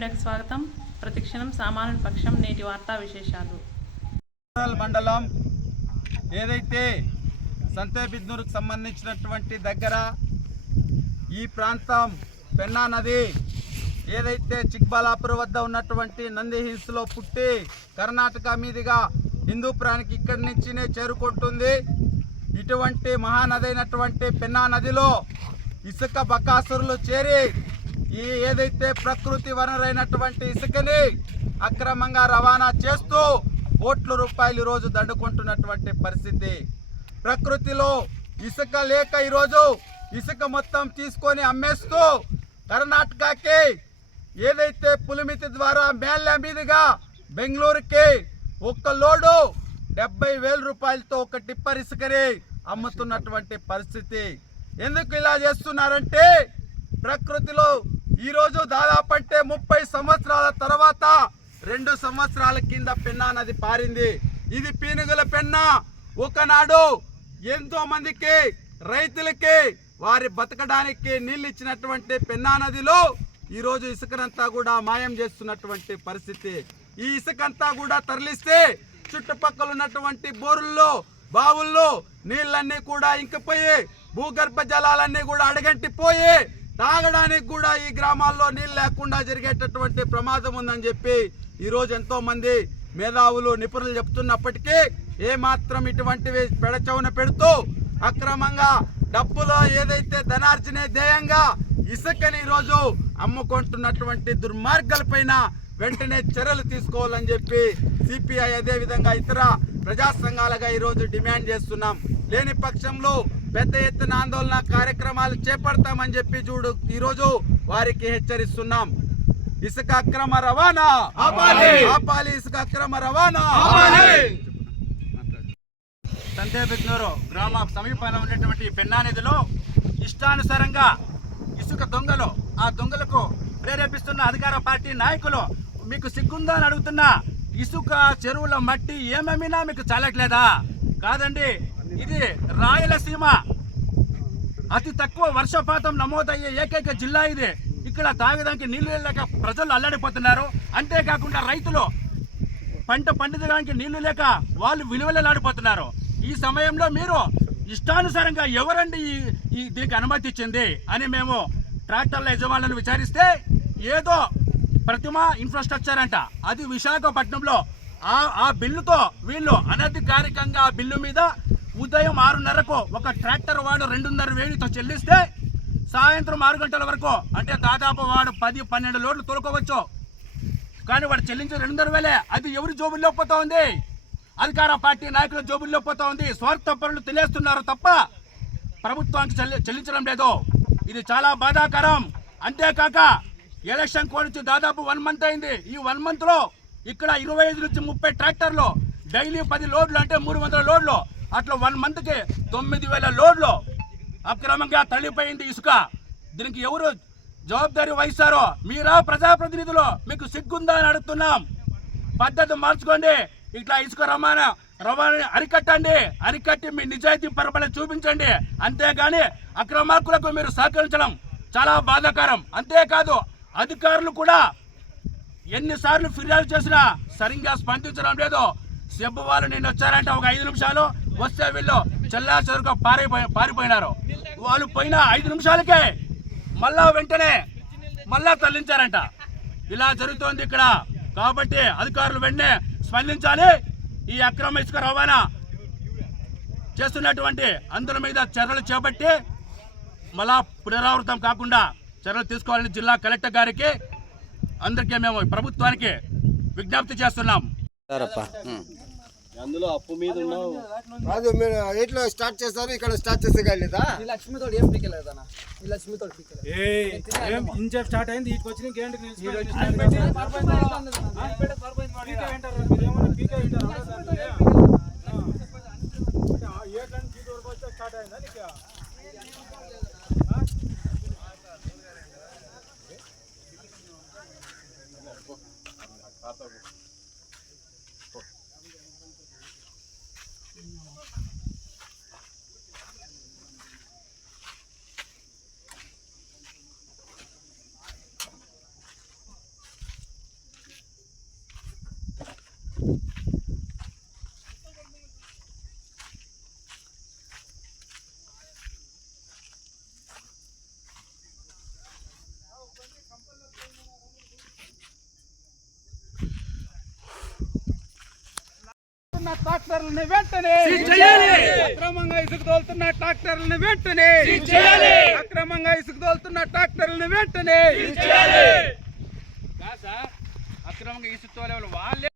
మీడియాకు స్వాగతం. ప్రతిక్షణం సామాన్యుల పక్షం. నేటి వార్తా విశేషాలు. మండలం ఏదైతే సంతేబిద్నూరుకు సంబంధించినటువంటి దగ్గర ఈ ప్రాంతం పెన్నా నది ఏదైతే చిక్బలాపూర్ వద్ద ఉన్నటువంటి నంది హిల్స్లో పుట్టి కర్ణాటక మీదుగా హిందూపురానికి ఇక్కడి నుంచినే చేరుకుంటుంది. ఇటువంటి మహానదైనటువంటి పెన్నా నదిలో ఇసుక బకాసురులు చేరి ఈ ఏదైతే ప్రకృతి వనరైనటువంటి ఇసుకని అక్రమంగా రవాణా చేస్తూ కోట్ల రూపాయలు ఈరోజు దండుకుంటున్నటువంటి పరిస్థితి. ప్రకృతిలో ఇసుక లేక ఈరోజు ఇసుక మొత్తం తీసుకొని అమ్మేస్తూ కర్ణాటకకి ఏదైతే పులిమితి ద్వారా మేళ్ళ మీదుగా బెంగళూరుకి ఒక్క లోడు 70,000 రూపాయలతో ఒక టిప్పర్ ఇసుకని అమ్ముతున్నటువంటి పరిస్థితి. ఎందుకు ఇలా చేస్తున్నారంటే ప్రకృతిలో ఈరోజు దాదాపు అంటే 30 సంవత్సరాల తర్వాత 2 సంవత్సరాల కింద పెన్నా నది పారింది. ఇది పీనుగుల పెన్నా. ఒకనాడు ఎంతో మందికి రైతులకి వారి బతకడానికి నీళ్ళు ఇచ్చినటువంటి పెన్నా నదిలో ఈరోజు ఇసుకనంతా కూడా మాయం చేస్తున్నటువంటి పరిస్థితి. ఈ ఇసుకంతా కూడా తరలిస్తే చుట్టుపక్కల ఉన్నటువంటి బోరుల్లో బావుల్లో నీళ్ళన్నీ కూడా ఇంకిపోయి భూగర్భ జలాలన్నీ కూడా అడగంటిపోయి తాగడానికి కూడా ఈ గ్రామాల్లో నీళ్ళు లేకుండా జరిగేటటువంటి ప్రమాదం ఉందని చెప్పి ఈరోజు ఎంతో మంది మేధావులు నిపుణులు చెప్తున్నప్పటికీ ఏమాత్రం ఇటువంటివి పెడచవున పెడుతూ అక్రమంగా డబ్బులో ఏదైతే ధనార్జనే ధ్యేయంగా ఇసుకని ఈరోజు అమ్ముకుంటున్నటువంటి దుర్మార్గాలపైన వెంటనే చర్యలు తీసుకోవాలని చెప్పి సిపిఐ అదేవిధంగా ఇతర ప్రజా సంఘాలుగా ఈరోజు డిమాండ్ చేస్తున్నాం. లేని పక్షంలో పెద్ద ఎత్తున ఆందోళన కార్యక్రమాలు చేపడతామని చెప్పి ఈరోజు వారికి హెచ్చరిస్తున్నాం. ఇసుక అక్రమ రవాణా ఆపాలి, ఇసుక అక్రమ రవాణా. సంతేబిద్నూరు గ్రామ సమీపంలో ఉన్నటువంటి పెన్నా నదిలో ఇష్టానుసారంగా ఇసుక దొంగలు ఆ దొంగలకు ప్రేరేపిస్తున్న అధికార పార్టీ నాయకులు మీకు సిగ్గుందా అని అడుగుతున్నా. ఇసుక చెరువుల మట్టి ఏమమ్మినా మీకు చాలట్లేదా? కాదండి, ఇది రాయలసీమ అతి తక్కువ వర్షపాతం నమోదయ్యే ఏకైక జిల్లా ఇది. ఇక్కడ తాగడానికి నీళ్లు లేక ప్రజలు అల్లాడిపోతున్నారు. అంతేకాకుండా రైతులు పంట పండించడానికి నీళ్లు లేక వాళ్ళు విలువలాడిపోతున్నారు. ఈ సమయంలో మీరు ఇష్టానుసారంగా ఎవరండి దీనికి అనుమతి ఇచ్చింది అని మేము ట్రాక్టర్ల యజమానులను విచారిస్తే ఏదో ప్రతిమ ఇన్ఫ్రాస్ట్రక్చర్ అంట, అది విశాఖపట్నంలో ఆ బిల్లుతో వీళ్ళు అనధికారికంగా ఆ బిల్లు మీద ఉదయం 6:30కు ఒక ట్రాక్టర్ వాడు 2,500తో చెల్లిస్తే సాయంత్రం 6 గంటల వరకు అంటే దాదాపు వాడు 10-12 లోడ్లు తోలుకోవచ్చు. కానీ వాడు చెల్లించే 2,500 అది ఎవరి జోబుల్లో పోతా ఉంది? అధికార పార్టీ నాయకుల జోబుల్లో పోతా ఉంది. స్వార్థపరులు తెలియస్తున్నారు తప్ప ప్రభుత్వానికి చెల్లించడం లేదు. ఇది చాలా బాధాకరం. అంతేకాక ఎలక్షన్ కోడ్ నుంచి దాదాపు 1 మంత్ అయింది. ఈ 1 మంత్లో ఇక్కడ 25 నుంచి 30 ట్రాక్టర్లు డైలీ 10 లోడ్లు అంటే 300 లోడ్లు అట్లా 1 మంత్కి 9,000 లోడ్లు అక్రమంగా తల్లిపోయింది ఇసుక. దీనికి ఎవరు జవాబాదారీ వహిస్తారో? మీరా ప్రజాప్రతినిధులు? మీకు సిగ్గుందా అని అడుగుతున్నాం. పద్ధతి మార్చుకోండి. ఇట్లా ఇసుక రవాణా అరికట్టండి. అరికట్టి మీ నిజాయితీ పరపల చూపించండి. అంతేగాని అక్రమార్కులకు మీరు సహకరించడం చాలా బాధాకరం. అంతేకాదు అధికారులు కూడా ఎన్నిసార్లు ఫిర్యాదు చేసినా సరిగ్గా స్పందించడం లేదు. సెబ్బు వాళ్ళు నిన్న వచ్చారంటే ఒక 5 నిమిషాలు వస్తే వీళ్ళు చెల్లా చెరుకు పారిపోయినారు. వాళ్ళు పోయిన 5 నిమిషాలకే వెంటనే తరలించారంట. ఇలా జరుగుతోంది ఇక్కడ. కాబట్టి అధికారులు వెంటనే స్పందించాలి. ఈ అక్రమ ఇసుక రవాణా చేస్తున్నటువంటి అందరి మీద చర్యలు చేపట్టి మళ్ళా పునరావృతం కాకుండా చర్యలు తీసుకోవాలని జిల్లా కలెక్టర్ గారికి అందరికీ మేము ప్రభుత్వానికి విజ్ఞప్తి చేస్తున్నాం. అందులో అప్పు మీద కాదు, మీరు ఎట్లా స్టార్ట్ చేస్తారు? ఇక్కడ స్టార్ట్ చేసే కాలేదా? లక్ష్మితో ఏం పీకలేదన్నా. ఈ లక్ష్మితో ఇంజర్ స్టార్ట్ అయింది. ఇటుకు వచ్చి స్టార్ట్ అయిందా? ట్రాక్టర్లను వెంటనే అక్రమంగా ఇసుక తోలుతున్న ట్రాక్టర్లను వెంటనే అక్రమంగా ఇసుక తోలుతున్న ట్రాక్టర్లను వెంటనే అక్రమంగా ఇసుక తోలే వాళ్ళే